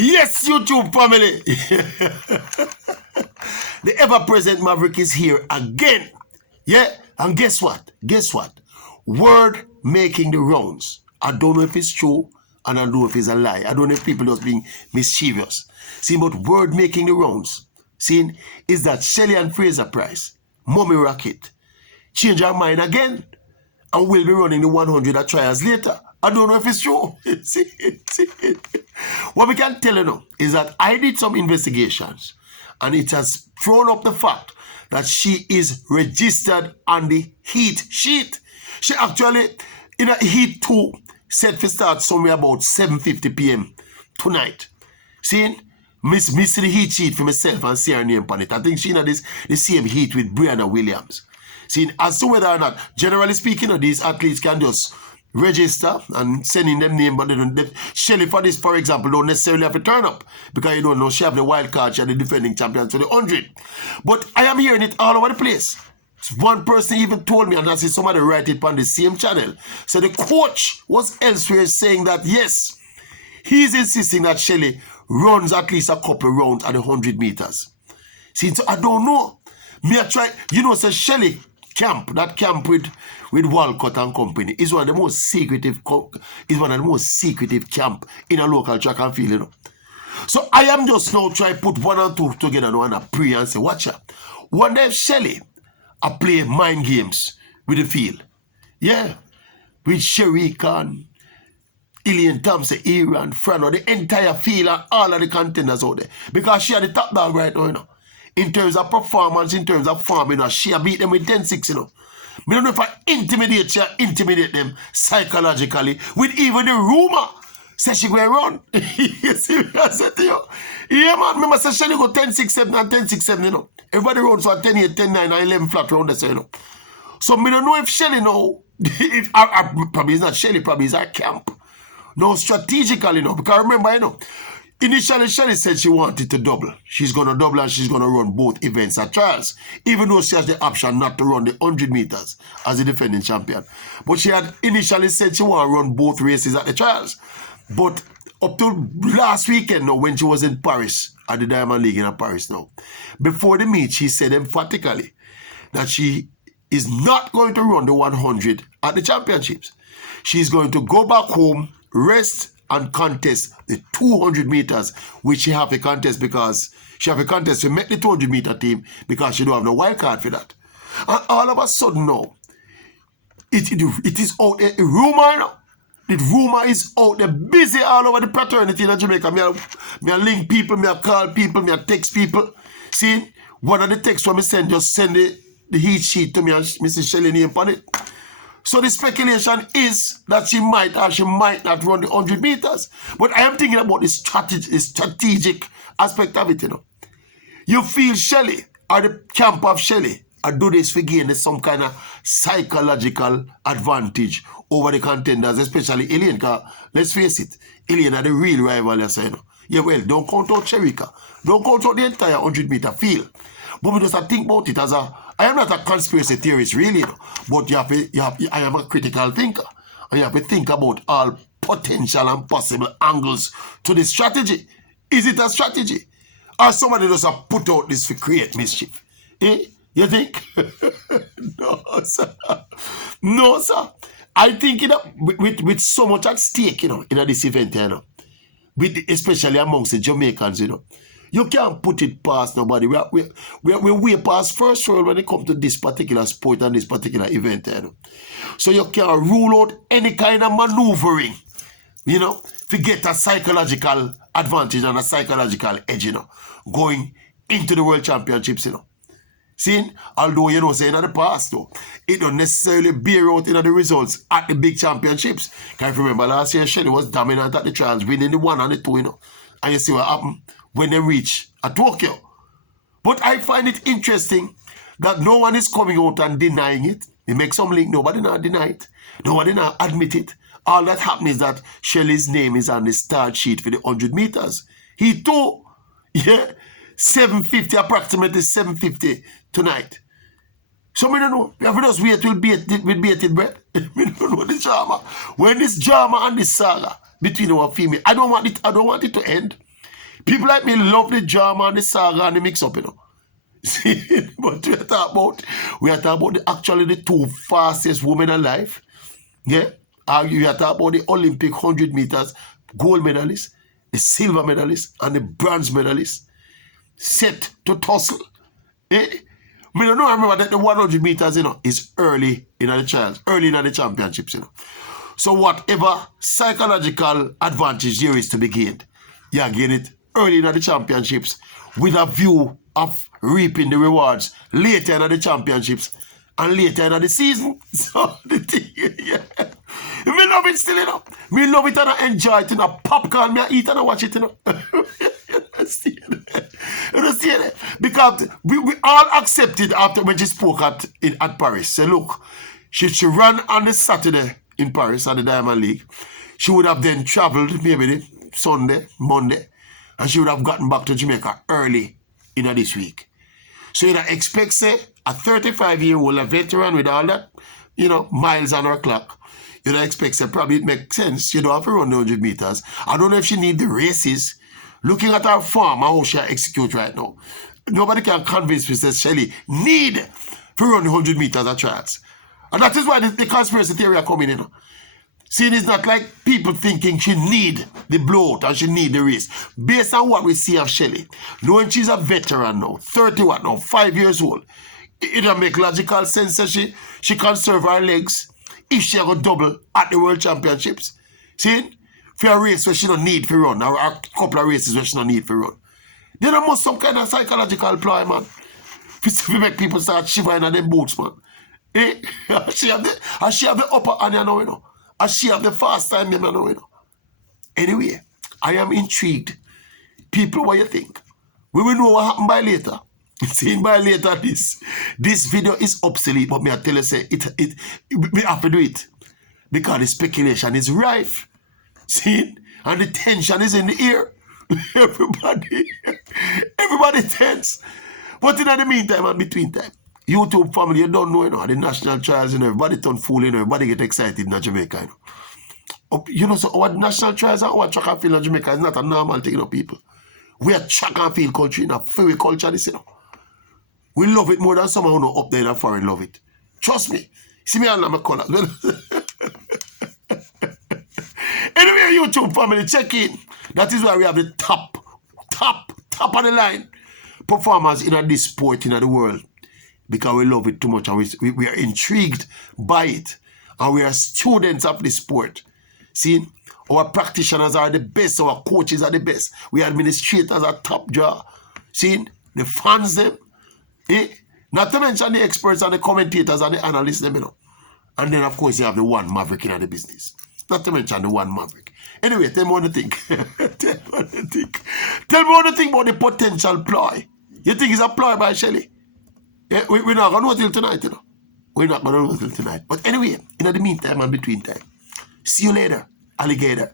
Yes, YouTube family. The ever-present Maverick is here again. Yeah, and guess what? Guess what? Word making the rounds. I don't know if it's true, and I don't know if it's a lie. I don't know if people just being mischievous. See, but word making the rounds, see, is that Shelly and Fraser Price, Mommy Rocket, change our mind again, and will be running the 100 at trials later. I don't know if it's true. See. What we can tell you now is that I did some investigations, and it has thrown up the fact that she is registered on the heat sheet. She actually, in a heat 2, set to start somewhere about 7:50 p.m. tonight. See, miss the heat sheet for myself and see her name on it. I think she in the same heat with Brianna Williams. See, as to whether or not, generally speaking, these athletes can just register and send in them name, but they don't. Shelly, for this, for example, don't necessarily have to turn up because you don't know she have the wild card, she have the defending champion to the 100. But I am hearing it all over the place. One person even told me, and I see somebody write it on the same channel. So the coach was elsewhere saying that yes, he's insisting that Shelly runs at least a couple rounds at the 100 meters. See, so I don't know. Me I try, so Shelly camp, that camp with Walcott and company is one of the most secretive camp in a local track and field, So I am just now trying to put 1 and 2 together now and I pray and say, watch out. One day Shelly I play mind games with the field. Yeah. With Sherika and Ilian Thompson, Iran, Frano, the entire field and all of the contenders out there. Because she had the top dog right now, In terms of performance, in terms of form, she beat them with 10-6, I don't know if I intimidate them psychologically with even the rumor. Say she going to run. You see what I said to you? Yeah, man. Remember, say Shelly go 10-6-7 and 10-6-7, Everybody runs for 10-8, 10-9, and 11 flat round, So, I don't know if Shelly know, probably it's not Shelly, probably it's our camp. No, strategically, because remember, initially, Shelly said she wanted to double. She's going to double and she's going to run both events at trials, even though she has the option not to run the 100 meters as the defending champion. But she had initially said she want to run both races at the trials. But up to last weekend now, when she was in Paris, at the Diamond League in Paris now, before the meet, she said emphatically that she is not going to run the 100 at the championships. She's going to go back home, rest, and contest the 200 meters, which she have a contest because she have a contest to make the 200 meter team because she don't have no wild card for that. And all of a sudden now, it is out a rumor now. The rumor is out there, busy all over the fraternity in Jamaica. Me I link people, me I call people, me I text people. See, one of the texts when me send, just send the heat sheet to me and Mrs. Shelly name on it. So the speculation is that she might or she might not run the 100 meters. But I am thinking about the strategic aspect of it, You feel Shelly or the camp of Shelly or do this for gain some kind of psychological advantage over the contenders, especially Ilian, because let's face it, Ilian are the real rival, Yeah, well, don't count out Sherika. Don't count out the entire 100 meter field. But we just think about it as I am not a conspiracy theorist, really, but I am a critical thinker. And you have to think about all potential and possible angles to this strategy. Is it a strategy? Or somebody just put out this to create mischief? You think? No, sir. No, sir. I think, with so much at stake, in this event, especially amongst the Jamaicans, you can't put it past nobody. We're way past first world when it comes to this particular sport and this particular event. So you can't rule out any kind of maneuvering, to get a psychological advantage and a psychological edge, going into the World Championships, See, although, saying in the past, though, it don't necessarily bear out in the results at the big championships. Can you remember last year, Shelly was dominant at the trials, winning the 1 and the 2, And you see what happened when they reach Tokyo. But I find it interesting that no one is coming out and denying it. They make some link, nobody not deny it. Nobody not admit it. All that happened is that Shelly's name is on the start sheet for the 100 meters. He too, 750, approximately 750 tonight. So we don't know. We have to just wait with bated breath. We don't know the drama. When this drama and this saga between our female, I don't want it to end. People like me love the drama and the saga and the mix-up, you know. See, but we are talking about actually the two fastest women alive. Yeah? We are talking about the Olympic 100 meters gold medalist, the silver medalist, and the bronze medalist set to tussle. Eh? I don't know, I remember that the 100 meters, you know, is early in the trials, early in the championships, you know. So whatever psychological advantage there is to be gained, you gain it early in the championships with a view of reaping the rewards later in the championships and later in the season. So the thing, yeah. Me love it still, you know. Me love it and I enjoy it, you know. Popcorn, me I eat and I watch it, you know. You know, see it? Because we all accepted after when she spoke at Paris. Say, look, she ran on the Saturday in Paris at the Diamond League. She would have then traveled maybe the Sunday, Monday, and she would have gotten back to Jamaica early in this week. So you expect, say, a 35-year-old, a veteran with all that, you know, miles on her clock, you don't expect, say, probably it makes sense. You don't have to run the 100 meters. I don't know if she need the races. Looking at her form, how she execute right now, nobody can convince me that Shelly need to run the 100 meters at trials. And that is why the conspiracy theory are coming in. See, it's not like people thinking she need the bloat and she need the race. Based on what we see of Shelly, knowing she's a veteran now, 30 what now, 5 years old, it will make logical sense that she conserve her legs if she go double at the World Championships. See? For a race where she don't need to run, or a couple of races where she don't need to run. Then there must some kind of psychological ploy, man. To make people start shivering in them boots, man. Eh? She have the upper hand, you know. And she have the fast time, you know. Anyway, I am intrigued. People, what you think? We will know what happened by later. Seen by later, this video is obsolete, but me I tell you, say, we have to do it. Because the speculation is rife. See? And the tension is in the air. Everybody tense. But in the meantime and between time, YouTube family, you don't know, you know, the national trials, you know, everybody turn fool, you know, everybody get excited in Jamaica, you know. You know, so our national trials and our track and field in Jamaica is not a normal thing, you know, people. We are track and field country, in a fairy culture, this, you know. We love it more than someone who know up there in a foreign love it. Trust me. See me on my color. Anyway, YouTube family, check in. That is why we have the top of the line performers in this sport in the world. Because we love it too much and we are intrigued by it. And we are students of the sport. See, our practitioners are the best, our coaches are the best. We administrators are top jaw. See, the fans them. Not to mention the experts and the commentators and the analysts them, you know. And then, of course, you have the one maverick in the business. Not to mention the one maverick. Anyway, tell me what you think. Tell me what you think. Tell me what you think about the potential ploy. You think it's a ploy by Shelly? Yeah, we're not going to know till tonight, you know. We're not going to know till tonight. But anyway, in the meantime and between time, see you later, alligator.